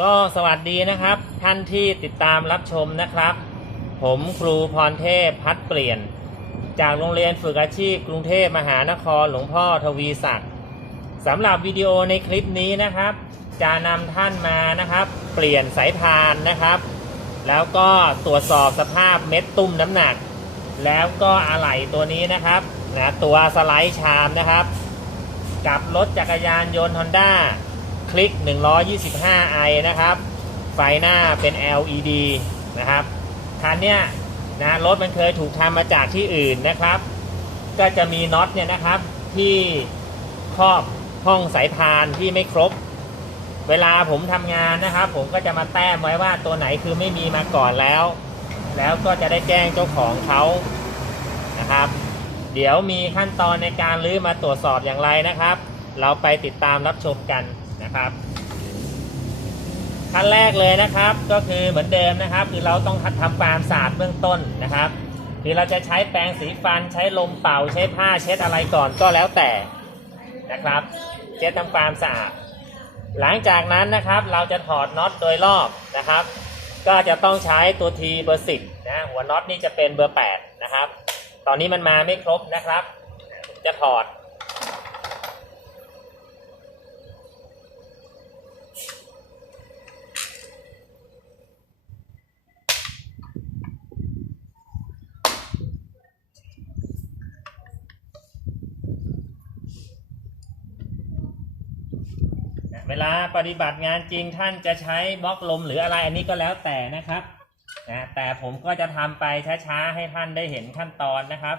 ก็สวัสดีนะครับ ท่านที่ติดตามรับชมนะครับ ผมครูพรเทพพัดเปลี่ยน จากโรงเรียนฝึกอาชีพกรุงเทพมหานครหลวงพ่อทวีศักดิ์สำหรับวิดีโอในคลิปนี้นะครับ จะนำท่านมานะครับ เปลี่ยนสายพานนะครับ แล้วก็ตรวจสอบสภาพเม็ดตุ้มน้ำหนัก แล้วก็อะไหล่ตัวนี้นะครับนะตัวสไลด์ชามนะครับ กับรถจักรยานยนต์ Honda คลิก 125i นะครับ ไฟหน้าเป็น LED นะครับ คันเนี้ยนะรถมันเคยถูกทำมาจากที่อื่นนะครับ ก็จะมีน็อตเนี่ยนะครับที่ครอบห้องสายพานที่ไม่ครบ เวลาผมทำงานนะครับ ผมก็จะมาแต้มไว้ว่าตัวไหนคือไม่มีมาก่อนแล้ว แล้วก็จะได้แจ้งเจ้าของเขานะครับ เดี๋ยวมีขั้นตอนในการรื้อมาตรวจสอบอย่างไรนะครับ เราไปติดตามรับชมกัน นะครับขั้นแรกเลยนะครับ ก็คือเหมือนเดิมนะครับ คือเราต้องทำความสะอาดเบื้องต้นนะครับคือเราจะใช้แปรงสีฟันใช้ลมเป่าใช้ผ้าเช็ดอะไรก่อนก็แล้วแต่นะครับ เช็ดทำความสะอาดหลังจากนั้นนะครับเราจะถอดน็อตโดยรอบนะครับ ก็จะต้องใช้ตัวทีเบอร์สิบนะหัวน็อตนี่จะเป็นเบอร์แปดนะครับ ตอนนี้มันมาไม่ครบนะครับ จะถอด เวลาปฏิบัติงานจริงท่านจะใช้บล็อกลมหรืออะไรอันนี้ก็แล้วแต่นะครับนะแต่ผมก็จะทำไปช้าๆให้ท่านได้เห็นขั้นตอนนะครับ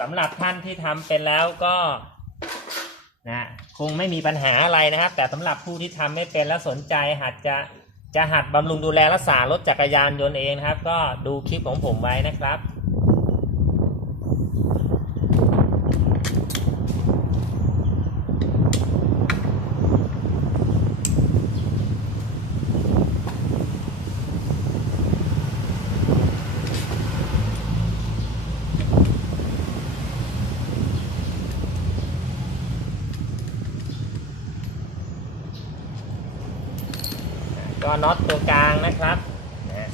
สำหรับท่านที่ทำเป็นแล้วก็นะคงไม่มีปัญหาอะไรนะครับ แต่สำหรับผู้ที่ทำไม่เป็นและสนใจหัดจะจะหัดบำรุงดูแลรักษารถจักรยานยนต์เองนะครับ ก็ดูคลิปของผมไว้นะครับ ก็น็อตตัวกลางนะครับนะ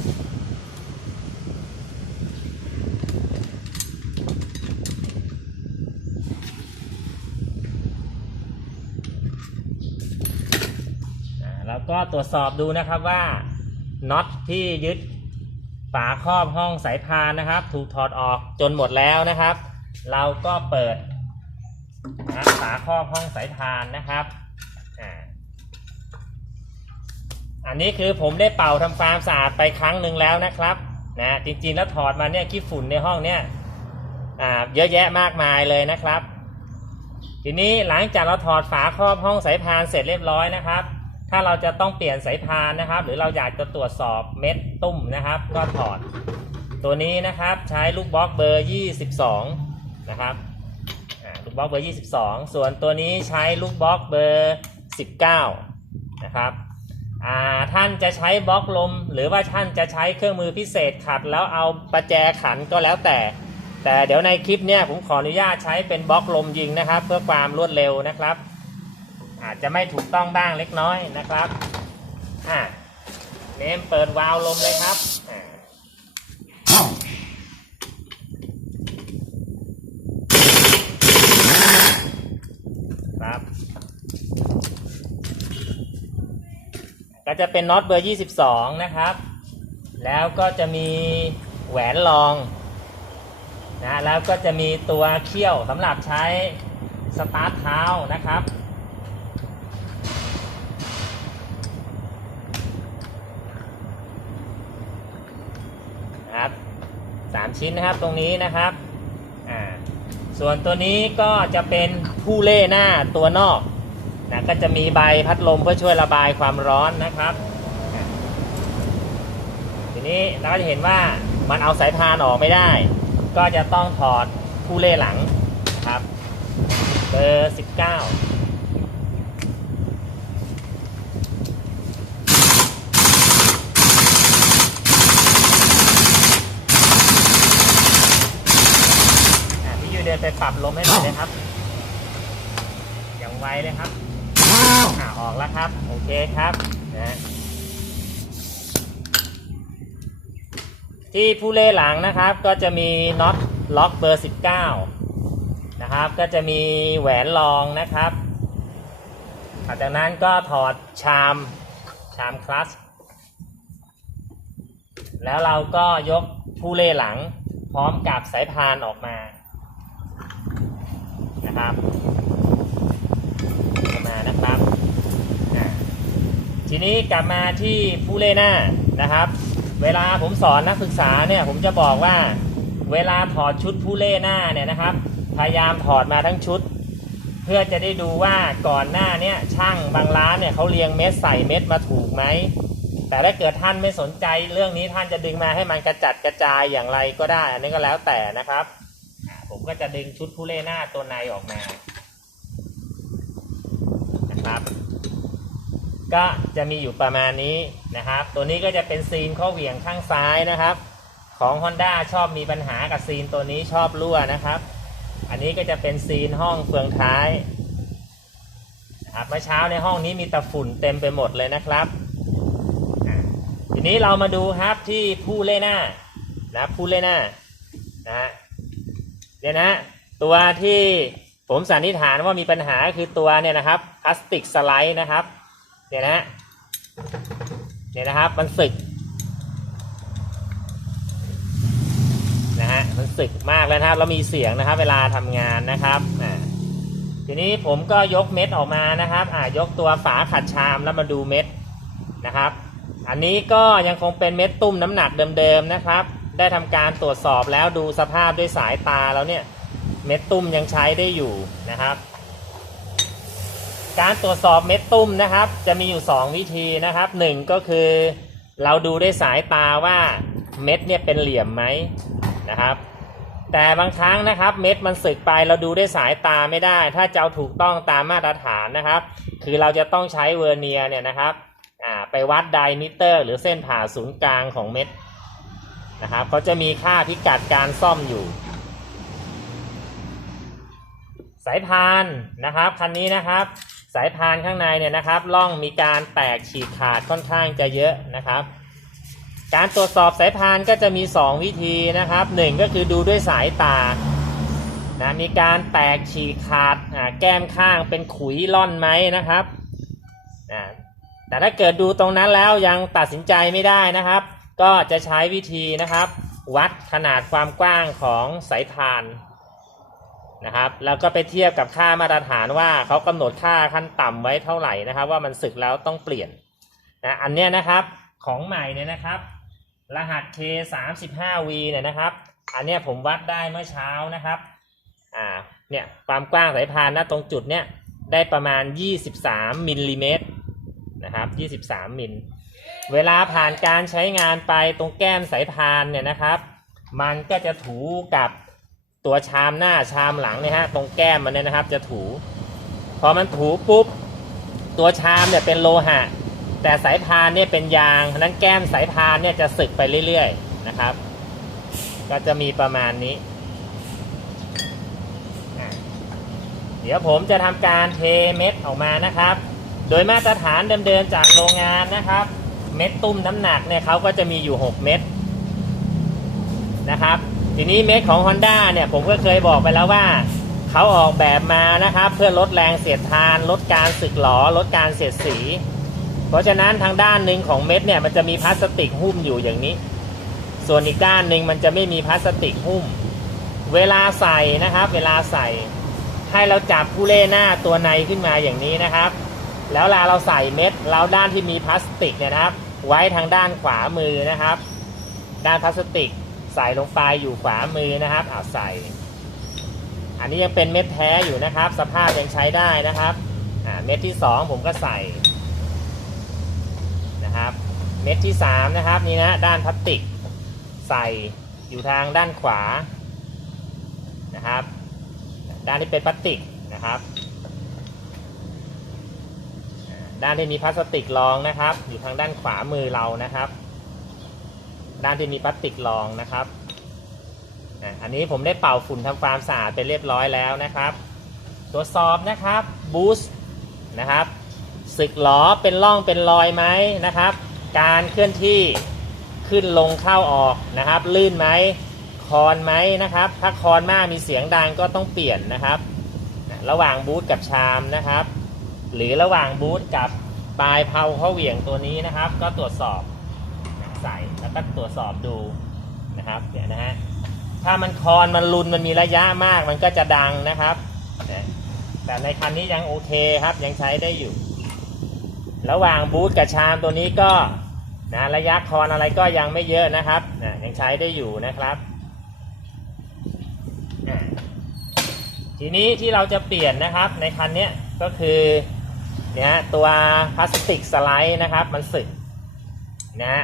อ่าแล้วก็ตรวจสอบดูนะครับว่าน็อตที่ยึดฝาครอบห้องสายพานนะครับ ถูกถอดออกจนหมดแล้วนะครับ เราก็เปิดนะฝาครอบห้องสายพานนะครับอ่า อั นนี้คือผมได้เป่าทำความสะอาดไปครั้งหนึ่งแล้วนะครับนะจริงๆแล้วถอดมาเนี่ยขี้ฝุ่นในห้องเนี่ยอ่าเยอะแยะมากมายเลยนะครับ ทีนี้หลังจากเราถอดฝาครอบห้องสายพานเสร็จเรียบร้อยนะครับ ถ้าเราจะต้องเปลี่ยนสายพานนะครับ หรือเราอยากจะตรวจสอบเม็ดตุ้มนะครับ ก็ถอดตัวนี้นะครับใช้ลูกบล็อกเบอร์ 22 นะครับลูกบล็อกเบอร์ 22 ส่วนตัวนี้ใช้ลูกบล็อกเบอร์ 19 นะครับ ท่านจะใช้บล็อกลม หรือว่าท่านจะใช้เครื่องมือพิเศษขัด แล้วเอาประแจขันก็แล้วแต่ แต่เดี๋ยวในคลิปเนี่ยผมขออนุญาตใช้เป็นบล็อกลมยิงนะครับ เพื่อความรวดเร็วนะครับ อาจจะไม่ถูกต้องบ้างเล็กน้อยนะครับอ่าเนมเปิดวาล์วลมเลยครับอ่าครับ ก็ จะเป็นน็อตเบอร์ 22 นะครับ แล้วก็จะมีแหวนรองนะแล้วก็จะมีตัวเขี้ยวสำหรับใช้สตาร์ทเท้านะครับ ครับสามชิ้นนะครับตรงนี้นะครับ อ่า ส่วนตัวนี้ก็จะเป็นผู้เล่หน้าตัวนอก นะก็จะมีใบพัดลมเพื่อช่วยระบายความร้อนนะครับ ทีนี้เราก็จะเห็นว่ามันเอาสายพานออกไม่ได้ ก็จะต้องถอดคู่เล่หลังครับ เบอร์ 19อะพี่ยูเดินไปปรับลมให้หน่อยนะครับ อย่างไวเลยครับ ออกแล้วครับ โอเคครับนะที่ผู้เล่หลังนะครับก็จะมีน็อตล็อกเบอร์ 19 นะครับ ก็จะมีแหวนรองนะครับหลังจากนั้นก็ถอดชามชามคลัสแล้วเราก็ยกผู้เล่หลังพร้อมกับสายพานออกมานะครับ ทีนี้กลับมาที่ผู้เล่นหน้านะครับ เวลาผมสอนนักศึกษาเนี่ยผมจะบอกว่าเวลาถอดชุดผู้เล่หน้าเนี่ยนะครับ พยายามถอดมาทั้งชุด เพื่อจะได้ดูว่าก่อนหน้าเนี่ยช่างบางร้านเนี่ยเขาเรียงเม็ดใส่เม็ดมาถูกไหมแต่ถ้าเกิดท่านไม่สนใจเรื่องนี้ท่านจะดึงมาให้มันกระจัดกระจายอย่างไรก็ได้ อันนี้ก็แล้วแต่นะครับ ผมก็จะดึงชุดผู้เล่หน้าตัวในออกมานะครับ ก็จะมีอยู่ประมาณนี้นะครับ ตัวนี้ก็จะเป็นซีนข้อเหวี่ยงข้างซ้ายนะครับ ของ Honda ชอบมีปัญหากับซีนตัวนี้ชอบรั่วนะครับ อันนี้ก็จะเป็นซีนห้องเฟืองท้ายนะครับเมื่อเช้าในห้องนี้มีแต่ฝุ่นเต็มไปหมดเลยนะครับทีนี้เรามาดูครับที่ผู้เล่นหน้านะผู้เล่นหน้านะเดี๋ยวนะตัวที่ผมสันนิษฐานว่ามีปัญหาคือตัวเนี่ยนะครับพลาสติกสไลด์นะครับ เดี๋ยวนะเนี่ยนะครับมันสึกนะฮะมันสึกมากแล้วนะครับแล้วมีเสียงนะครับ เวลาทำงานนะครับอ่าทีนี้ผมก็ยกเม็ดออกมานะครับอ่ายกตัวฝาขัดชามแล้วมาดูเม็ดนะครับ อันนี้ก็ยังคงเป็นเม็ดตุ้มน้ำหนักเดิมๆนะครับ ได้ทำการตรวจสอบแล้วดูสภาพด้วยสายตาแล้วเนี่ยเม็ดตุ้มยังใช้ได้อยู่นะครับ การตรวจสอบเม็ดตุ้มนะครับ จะมีอยู่ 2 วิธีนะครับหนึ่งก็คือเราดูด้วยสายตาว่าเม็ดเนี่ยเป็นเหลี่ยมไหมนะครับ แต่บางครั้งนะครับเม็ดมันสึกไปเราดูด้วยสายตาไม่ได้ ถ้าจะเอาถูกต้องตามมาตรฐานนะครับ คือเราจะต้องใช้เวอร์เนียเนี่ยนะครับไปวัดไดมิเตอร์ หรือเส้นผ่าศูนย์กลางของเม็ดนะครับเขาจะมีค่าพิกัดการซ่อมอยู่ สายพานนะครับคันนี้นะครับ สายพานข้างในเนี่ยนะครับร่องมีการแตกฉีกขาดค่อนข้างจะเยอะนะครับ การตรวจสอบสายพานก็จะมี 2 วิธีนะครับหนึ่งก็คือดูด้วยสายตานะมีการแตกฉีกขาดแก้มข้างเป็นขุยล่อนไหมนะครับอ่าแต่ถ้าเกิดดูตรงนั้นแล้วยังตัดสินใจไม่ได้นะครับ ก็จะใช้วิธีนะครับ วัดขนาดความกว้างของสายพาน นะครับ แล้วก็ไปเทียบกับค่ามาตรฐานว่าเขากำหนดค่าขั้นต่ำไว้เท่าไหร่นะครับ ว่ามันสึกแล้วต้องเปลี่ยนนะอันเนี้ยนะครับของใหม่เนี่ยนะครับ รหัส K 3 5 V เนี่ยนะครับ อันเนี้ยผมวัดได้เมื่อเช้านะครับอ่าเนี่ยความกว้างสายพานนะตรงจุดเนี้ยได้ประมาณ 23มิลลิเมตรนะครับ23มิลเวลาผ่านการใช้งานไปตรงแก้มสายพานเนี่ยนะครับ มันก็จะถูกับ ตัวชามหน้าชามหลังเนี่ยฮะตรงแก้มมันเนี่ยนะครับ จะถูพอมันถูปุ๊บตัวชามเนี่ยเป็นโลหะ แต่สายพานเนี่ยเป็นยางฉะนั้นแก้มสายพานเนี่ยจะสึกไปเรื่อยๆนะครับ ก็จะมีประมาณนี้ เดี๋ยวผมจะทำการเทเม็ดออกมานะครับ โดยมาตรฐานเดิมๆจากโรงงานนะครับ เม็ดตุ้มน้ำหนักเนี่ยเขาก็จะมีอยู่ 6 เม็ดนะครับ ทีนี้เม็ดของ Honda เนี่ยผมก็เคยบอกไปแล้วว่า เขาออกแบบมานะครับ เพื่อลดแรงเสียดทาน ลดการสึกหลอลดการเสียดสี เพราะฉะนั้นทางด้านหนึ่งของเม็ดเนี่ยมันจะมีพลาสติกหุ้มอยู่อย่างนี้ ส่วนอีกด้านหนึ่งมันจะไม่มีพลาสติกหุ้ม เวลาใส่นะครับ เวลาใส่ให้เราจับผู้เล่หน้าตัวในขึ้นมาอย่างนี้นะครับ แล้วเวลาเราใส่เม็ดเราด้านที่มีพลาสติกเนี่ยนะครับ ไว้ทางด้านขวามือนะครับ ด้านพลาสติก ใส่ลงไปอยู่ขวามือนะครับเอาใส่ อันนี้ยังเป็นเม็ดแท้อยู่นะครับ สภาพยังใช้ได้นะครับอ่าเม็ดที่สองผมก็ใส่นะครับ เม็ดที่สามนะครับนี่นะด้านพลาสติก ใส่อยู่ทางด้านขวานะครับ ด้านที่เป็นพลาสติกนะครับด้านที่มีพลาสติกรองนะครับ อยู่ทางด้านขวามือเรานะครับ ด้านที่มีพลาสติกรองนะครับอันนี้ผมได้เป่าฝุ่นทำความสะอาดไปเรียบร้อยแล้วนะครับ ตรวจสอบนะครับบูสต์นะครับสึกหลอเป็นร่องเป็นรอยไหมนะครับ การเคลื่อนที่ขึ้นลงเข้าออกนะครับ ลื่นไหมคอนไหมนะครับ ถ้าคอนมากมีเสียงดังก็ต้องเปลี่ยนนะครับ ระหว่างบูทกับชามนะครับ หรือระหว่างบูทกับปลายเพลาเข้าเหวี่ยงตัวนี้นะครับ ก็ตรวจสอบใส่ แล้วก็ตรวจสอบดูนะครับเดี๋ยนะฮะถ้ามันคอนมันรุนมันมีระยะมากมันก็จะดังนะครับแต่ในคันนี้ยังโอเคครับยังใช้ได้อยู่ ระหว่างบูทกับชามตัวนี้ก็นะระยะคอนอะไรก็ยังไม่เยอะนะครับนะยังใช้ได้อยู่นะครับทีนี้ที่เราจะเปลี่ยนนะครับในคันนี้ก็คือเนี่ยตัวพลาสติกสไลด์นะครับมันสึกนะ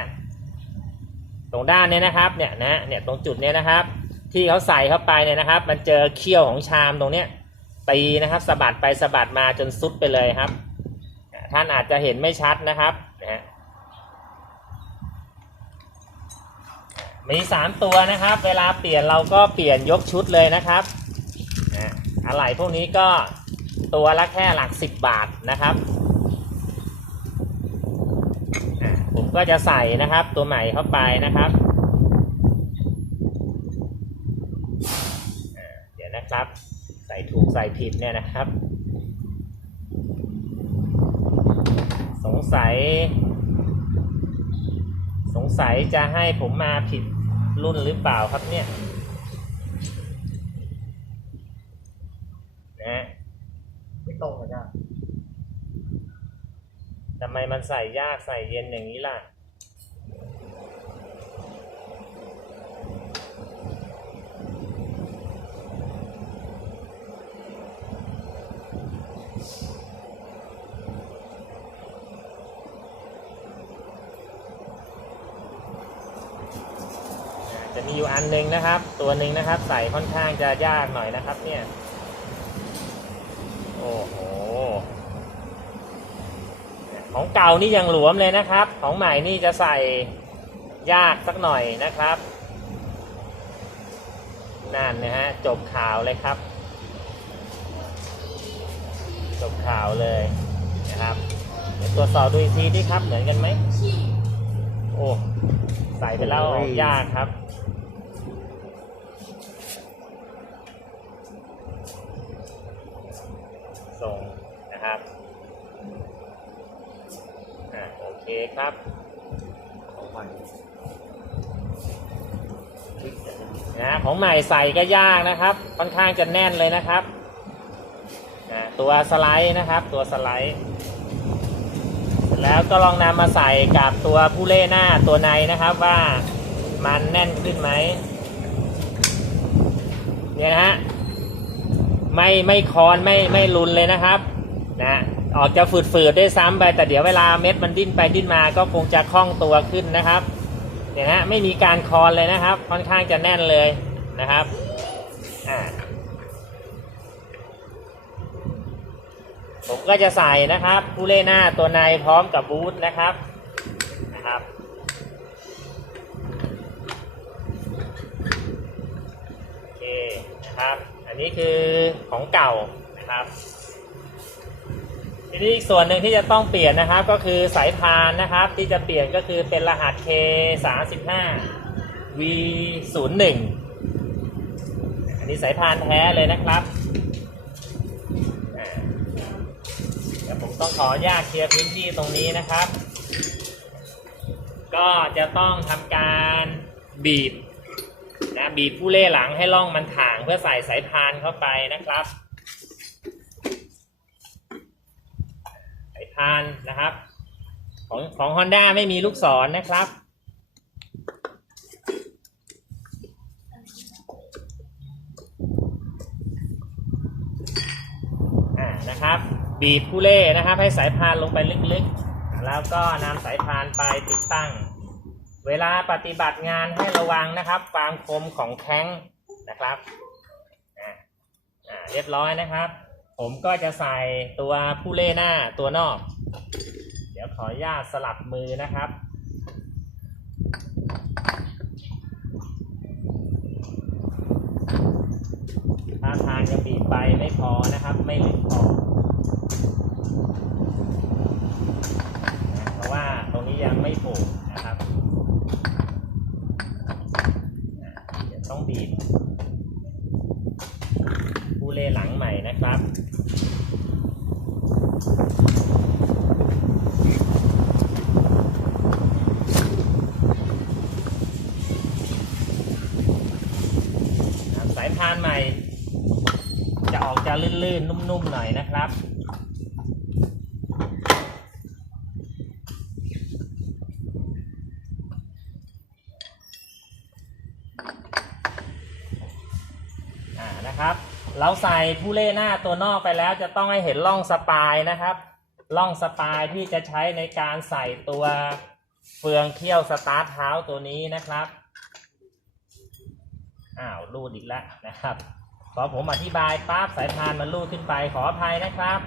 ตรงด้านเนี้ยนะครับเนี่ยนะเนี่ยตรงจุดเนี้ยนะครับ ที่เขาใส่เข้าไปเนี่ยนะครับ มันเจอเขี้ยวของชามตรงเนี้ยตีนะครับสะบัดไปสะบัดมาจนซุดไปเลยครับ ท่านอาจจะเห็นไม่ชัดนะครับนะฮะมีสามตัวนะครับ เวลาเปลี่ยนเราก็เปลี่ยนยกชุดเลยนะครับนะอะไหล่พวกนี้ก็ตัวละแค่หลักสิบบาทนะครับอะ ผมก็จะใส่นะครับตัวใหม่เข้าไปนะครับ เดี๋ยวนะครับ ใส่ถูกใส่ผิดเนี่ยนะครับ สงสัย สงสัยจะให้ผมมาผิดรุ่นหรือเปล่าครับเนี่ยนะฮะไม่ตรงเลยนะ ทำไมมันใส่ยากใส่เย็นอย่างนี้ล่ะ จะมีอยู่อันหนึงนะครับ ตัวหนึ่งนะครับ ใส่ค่อนข้างจะยากหน่อยนะครับเนี่ย โอ้โห ของเก่านี่ยังหลวมเลยนะครับ ของใหม่นี่จะใส่ยากสักหน่อยนะครับนั่นนะฮะจบข่าวเลยครับ จบข่าวเลยนะครับเดี๋ยวตรวจสอบดูอีกทีที่ครับเหมือนกันไหมโอ้ใส่ไปแล้วออกยากครับ ส่งนะครับ อ่าโอเคครับของใหม่นะของใหม่ใส่ก็ยากนะครับ ค่อนข้างจะแน่นเลยนะครับอ่าตัวสไลด์นะครับ ตัวสไลด์ แล้วก็ลองนำมาใส่กับตัวผู้เล่หน้าตัวในนะครับว่ามันแน่นขึ้นไหมเนี่ยนะฮะไม่ไม่คอนไม่ไม่รุนเลยนะครับ นะ ออกจะฝืดๆได้ซ้ำไป แต่เดี๋ยวเวลาเม็ดมันดิ้นไปดิ้นมาก็คงจะคล่องตัวขึ้นนะครับเนี่ยนะไม่มีการคอนเลยนะครับ ค่อนข้างจะแน่นเลยนะครับอ่าผมก็จะใส่นะครับผู้เล่นหน้าตัวในพร้อมกับบูทนะครับนะครับโอเคนะครับ อันนี้คือของเก่านะครับ ทีนี้อีกส่วนหนึ่งที่จะต้องเปลี่ยนนะครับ ก็คือสายพานนะครับ ที่จะเปลี่ยนก็คือเป็นรหัส K 3 5 V 0 1อันนี้สายพานแท้เลยนะครับเดี๋ยวผมต้องขออนุญาตเคลียร์พื้นที่ตรงนี้นะครับ ก็จะต้องทำการบีบนะบีบผู้เล่หลังให้ล่องมันถ่างเพื่อใส่สายพานเข้าไปนะครับานนะครับ ของของ Honda ไม่มีลูกศรนะครับ อ่านะครับ บีบผู้เล่นะครับ ให้สายพานลงไปลึกๆ แล้วก็นำสายพานไปติดตั้ง เวลาปฏิบัติงานให้ระวังนะครับ ความคมของแข้งนะครับอ่าอ่าเรียบร้อยนะครับ ผมก็จะใส่ตัวผู้เล่หน้าตัวนอก เดี๋ยวขออนุญาตสลับมือนะครับ ถ้าทางยังบีบไปไม่พอนะครับ ไม่ลึกพอเพราะว่าตรงนี้ยังไม่โผล่นะครับ ต้องบีบ จะลื่นๆ นุ่มๆ หน่อยนะครับ อ่านะครับ เราใส่ผู้เล่หน้าตัวนอกไปแล้วจะต้องให้เห็นร่องสปายนะครับร่องสปายที่จะใช้ในการใส่ตัวเฟืองเขี้ยวสตาร์ทเท้าตัวนี้นะครับ อ้าวรูดอีกแล้วนะครับ พอผมอธิบายปั๊บสายพานมันรูดขึ้นไปขออภัยนะครับ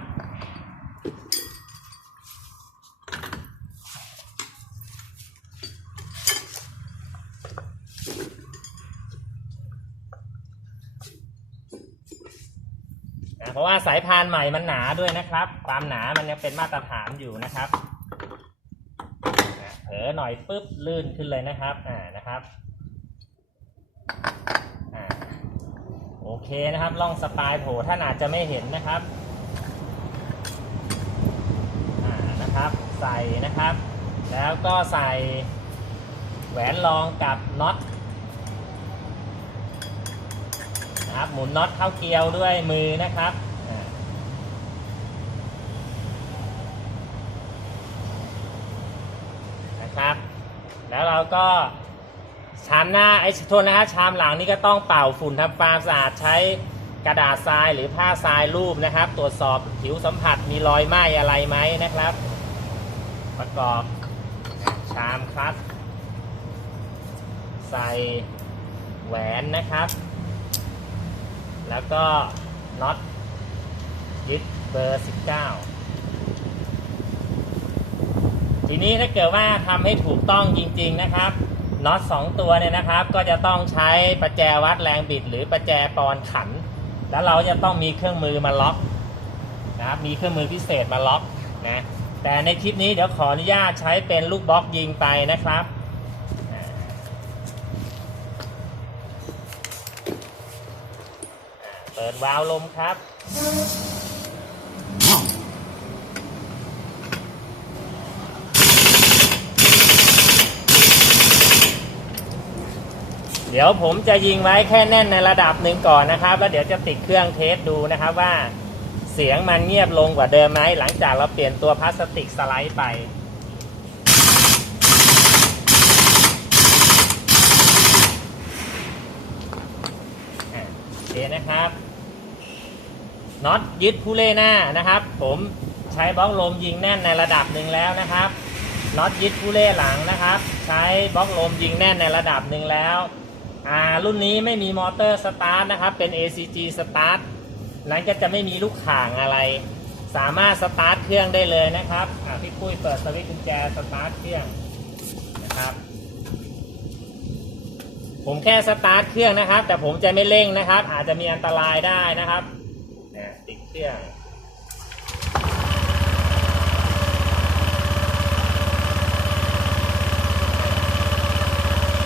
เพราะว่าสายพานใหม่มันหนาด้วยนะครับ ความหนามันยังเป็นมาตรฐานอยู่นะครับเผลอหน่อยปุ๊บลื่นขึ้นเลยนะครับอ่านะครับอ่าโอ เคนะครับล่องสปายโผล่ท่านอาจจะไม่เห็นนะครับนะครับ ใส่นะครับ แล้วก็ใส่แหวนรองกับน็อตนะครับหมุนน็อตเข้าเกลียวด้วยมือนะครับนะครับ แล้วเราก็ ชามหน้าไอ้โทษนะครับชามหลังนี่ก็ต้องเป่าฝุ่นทำความสะอาดใช้กระดาษทรายหรือผ้าทรายรูปนะครับ ตรวจสอบผิวสัมผัสมีรอยไหม้อะไรไหมนะครับ ประกอบชามครับใส่แหวนนะครับ แล้วก็น็อตยึดเบอร์ 19 ทีนี้ถ้าเกิดว่าทำให้ถูกต้องจริง ๆนะครับ น็อต2ตัวเนี่ยนะครับ ก็จะต้องใช้ประแจวัดแรงบิด หรือประแจปอนขัน แล้วเราจะต้องมีเครื่องมือมาล็อกนะครับมีเครื่องมือพิเศษมาล็อกนะแต่ในคลิปนี้เดี๋ยวขออนุญาตใช้เป็นลูกบล็อกยิงไปนะครับเปิดวาล์วลมครับ ดี๋ยวผมจะยิงไว้แค่แน่นในระดับหนึ่งก่อนนะครับ แล้วเดี๋ยวจะติดเครื่องเทสดูนะครับว่าเสียงมันเงียบลงกว่าเดิมไหมหลังจากเราเปลี่ยนตัวพลาสติกสไลด์ไปโอเคนะครับน็อตยึดผู้เล่หน้านะครับ ผมใช้บล็อกลมยิงแน่นในระดับหนึ่งแล้วนะครับน็อตยึดผู้เล่หลังนะครับ ใช้บล็อกลมยิงแน่นในระดับหนึ่งแล้ว อ่ารุ่นนี้ไม่มีมอเตอร์สตาร์ทนะครับ เป็น ACG สตาร์ทนั้นก็จะไม่มีลูกข่างอะไร สามารถสตาร์ทเครื่องได้เลยนะครับอ่าพี่ปุ้ยเปิดสวิตช์กุญแจสตาร์ทเครื่องนะครับ ผมแค่สตาร์ทเครื่องนะครับ แต่ผมจะไม่เร่งนะครับ อาจจะมีอันตรายได้นะครับเนี่ยติดเครื่อง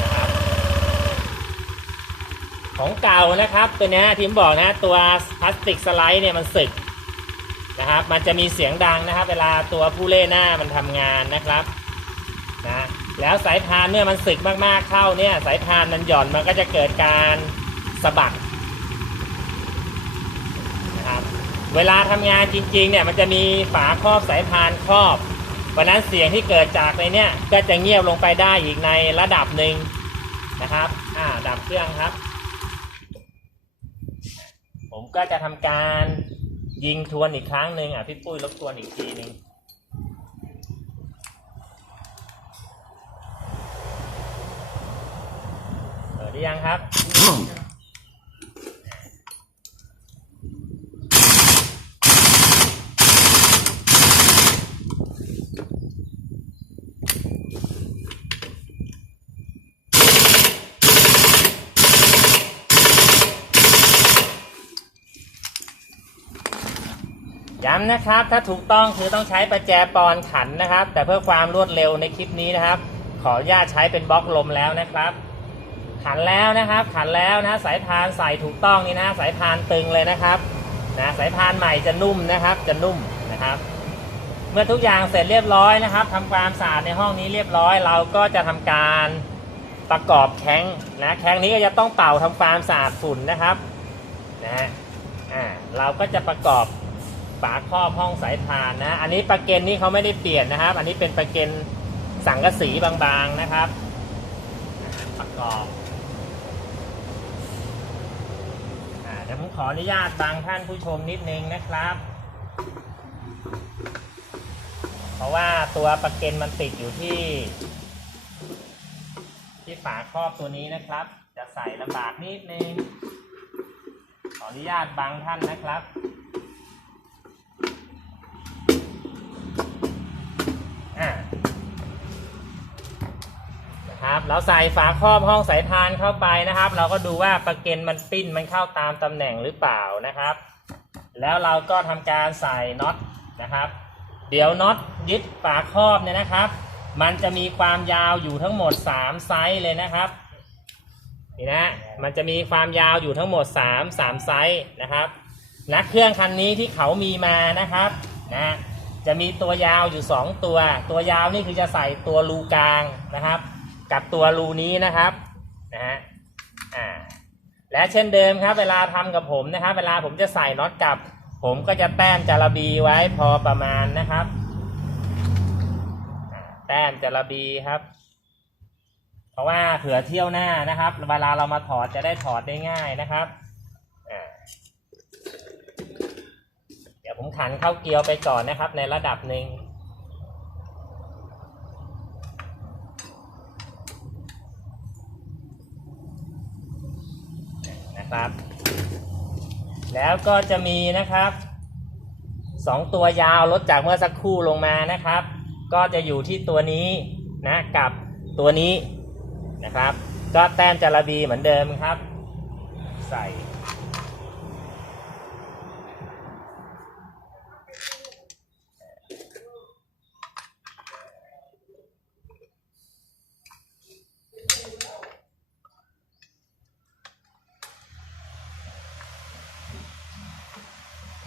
นะครับ ของเก่านะครับ ตัวนี้ทีมบอกนะตัวพลาสติกสไลด์เนี่ยมันสึกนะครับมันจะมีเสียงดังนะครับ เวลาตัวผู้เล่หน้ามันทำงานนะครับนะแล้วสายพานเมื่อมันสึกมากๆเข้าเนี่ยสายพานมันหย่อนมันก็จะเกิดการสะบัดนะครับเวลาทำงานจริงๆเนี่ยมันจะมีฝาครอบสายพานครอบเพราะนั้นเสียงที่เกิดจากในเนี่ยก็จะเงียบลงไปได้อีกในระดับหนึ่งนะครับอ่าดับเครื่องครับ ก็จะทำการยิงทวนอีกครั้งหนึ่งอะพี่ปุ้ยรบทวนอีกทีหนึ่งเปิดได้ยังครับ นะครับ ถ้าถูกต้องคือต้องใช้ประแจปอนขันนะครับ แต่เพื่อความรวดเร็วในคลิปนี้นะครับ ขออนุญาตใช้เป็นบล็อกลมแล้วนะครับ ขันแล้วนะครับ ขันแล้วนะสายพานใส่ถูกต้องนี่นะสายพานตึงเลยนะครับนะสายพานใหม่จะนุ่มนะครับ จะนุ่มนะครับ เมื่อทุกอย่างเสร็จเรียบร้อยนะครับทำความสะอาดในห้องนี้เรียบร้อย เราก็จะทำการประกอบแข้งนะแข้งนี้ก็จะต้องเป่าทำความสะอาดฝุ่นนะครับนะฮะอ่าเราก็จะประกอบ ฝาครอบห้องสายพานนะ อันนี้ประเก็นนี่เขาไม่ได้เปลี่ยนนะครับ อันนี้เป็นประเก็นสังกะสีบางๆนะครับ ประกอบอ่าเดี๋ยวผมขออนุญาตบางท่านผู้ชมนิดนึงนะครับ เพราะว่าตัวประเก็นมันติดอยู่ที่ ที่ฝาครอบตัวนี้นะครับ จะใส่ลำบากนิดนึง ขออนุญาตบางท่านนะครับ นะครับเราใส่ฝาครอบห้องสายพานเข้าไปนะครับ เราก็ดูว่าประเก็นมันปิ้นมันเข้าตามตำแหน่งหรือเปล่านะครับ แล้วเราก็ทำการใส่น็อตนะครับ เดี๋ยวน็อตยึดฝาครอบเนี่ยนะครับ มันจะมีความยาวอยู่ทั้งหมด 3 ไซส์เลยนะครับนี่นะมันจะมีความยาวอยู่ทั้งหมด 3 3 ไซส์นะครับนักเครื่องคันนี้ที่เขามีมานะครับนะ จะมีตัวยาวอยู่ 2 ตัว ตัวยาวนี่คือจะใส่ตัวรูกลางนะครับ กับตัวรูนี้นะครับนะฮะอ่าและเช่นเดิมครับ เวลาทำกับผมนะครับ เวลาผมจะใส่น็อตกลับ ผมก็จะแต้มจาระบีไว้พอประมาณนะครับ แต้มจาระบีครับ เพราะว่าเผื่อเที่ยวหน้านะครับ เวลาเรามาถอดจะได้ถอดได้ง่ายนะครับอ่าเดี๋ยว ผมขันเข้าเกียวไปก่อนนะครับ ในระดับหนึ่งนะครับ แล้วก็จะมีนะครับสองตัวยาวลดจากเมื่อสักครู่ลงมานะครับ ก็จะอยู่ที่ตัวนี้นะกับตัวนี้นะครับ ก็แต้มจาระบีเหมือนเดิมครับ ใส่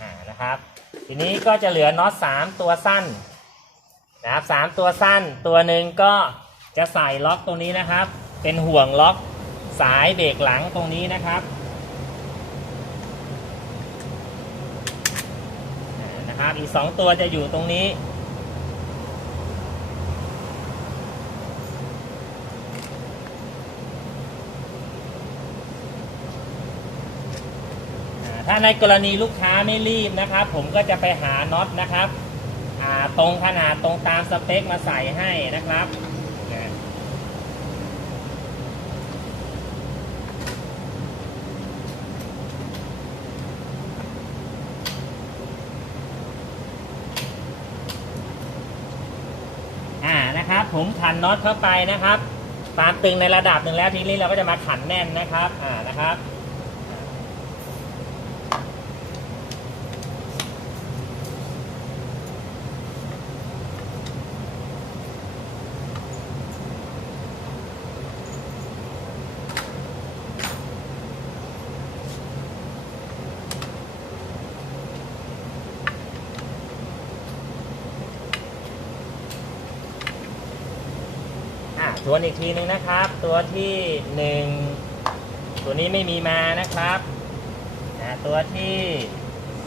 อ่านะครับ ทีนี้ ก็จะเหลือน็อตสามตัวสั้นนะครับสามตัวสั้น ตัวหนึ่งก็จะใส่ล็อกตรงนี้นะครับ เป็นห่วงล็อกสายเบรกหลังตรงนี้นะครับนะครับ อีกสองตัวจะอยู่ตรงนี้ ถ้าในกรณีลูกค้าไม่รีบนะครับ ผมก็จะไปหาน็อตนะครับตรงขนาดตรงตามสเปคมาใส่ให้นะครับอ่านะครับผมขันน็อตเข้าไปนะครับ ตามตึงในระดับหนึ่งแล้วทีนี้เราก็จะมาขันแน่นนะครับ อ่านะครับ ทวนอีกทีหนึ่งนะครับ ตัวที่หนึ่งตัวนี้ไม่มีมานะครับตัวที่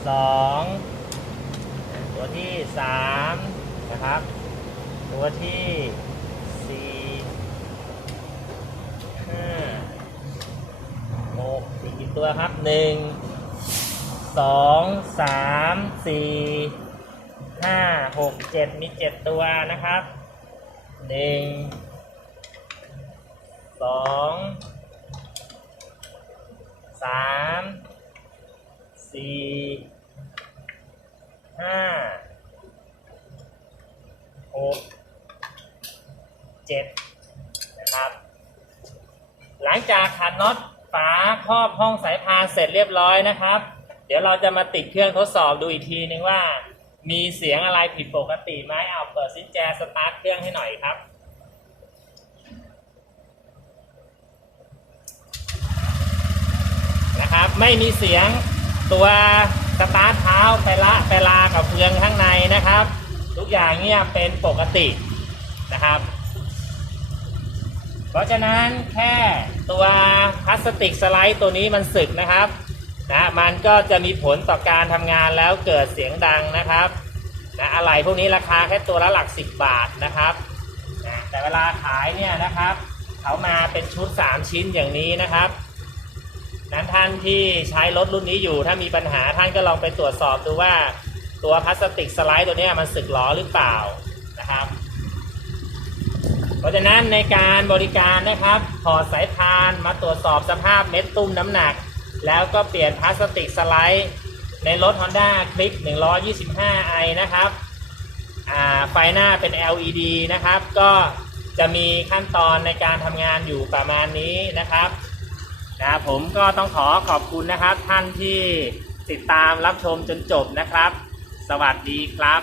สองตัวที่สามนะครับ ตัวที่สี่ห้าหกอีกกี่ตัวครับหนึ่งสองสามสี่ห้าหกเจ็ดมีเจ็ดตัวนะครับหนึ่ง สองสามสี่ห้าหกเจ็ดนะครับ หลังจากขันน็อตฝาครอบห้องสายพานเสร็จเรียบร้อยนะครับ เดี๋ยวเราจะมาติดเครื่องทดสอบดูอีกทีนึงว่า มีเสียงอะไรผิดปกติไหมเอาเปิดซินแจสตาร์ทเครื่องให้หน่อยครับ นะครับ ไม่มีเสียงตัวสตาร์ทเท้าไปละไปลากับเฟืองข้างในนะครับ ทุกอย่างเนี่ยเป็นปกตินะครับ เพราะฉะนั้นแค่ตัวพลาสติกสไลด์ตัวนี้มันสึกนะครับนะมันก็จะมีผลต่อการทำงานแล้วเกิดเสียงดังนะครับนะอะไรพวกนี้ราคาแค่ตัวละหลัก 10 บาทนะครับนะแต่เวลาขายเนี่ยนะครับ เขามาเป็นชุด 3 ชิ้นอย่างนี้นะครับ นั้นท่านที่ใช้รถรุ่นนี้อยู่ ถ้ามีปัญหาท่านก็ลองไปตรวจสอบดูว่าตัวพลาสติกสไลด์ตัวนี้มันสึกหรอหรือเปล่านะครับ เพราะฉะนั้นในการบริการนะครับถอดสายพานมาตรวจสอบสภาพเม็ดตุ้มน้ำหนัก แล้วก็เปลี่ยนพลาสติกสไลด์ในรถ Honda Click 125i นะครับไฟหน้าเป็น LED นะครับ ก็จะมีขั้นตอนในการทำงานอยู่ประมาณนี้นะครับ นะผมก็ต้องขอขอบคุณนะครับ ท่านที่ติดตามรับชมจนจบนะครับ สวัสดีครับ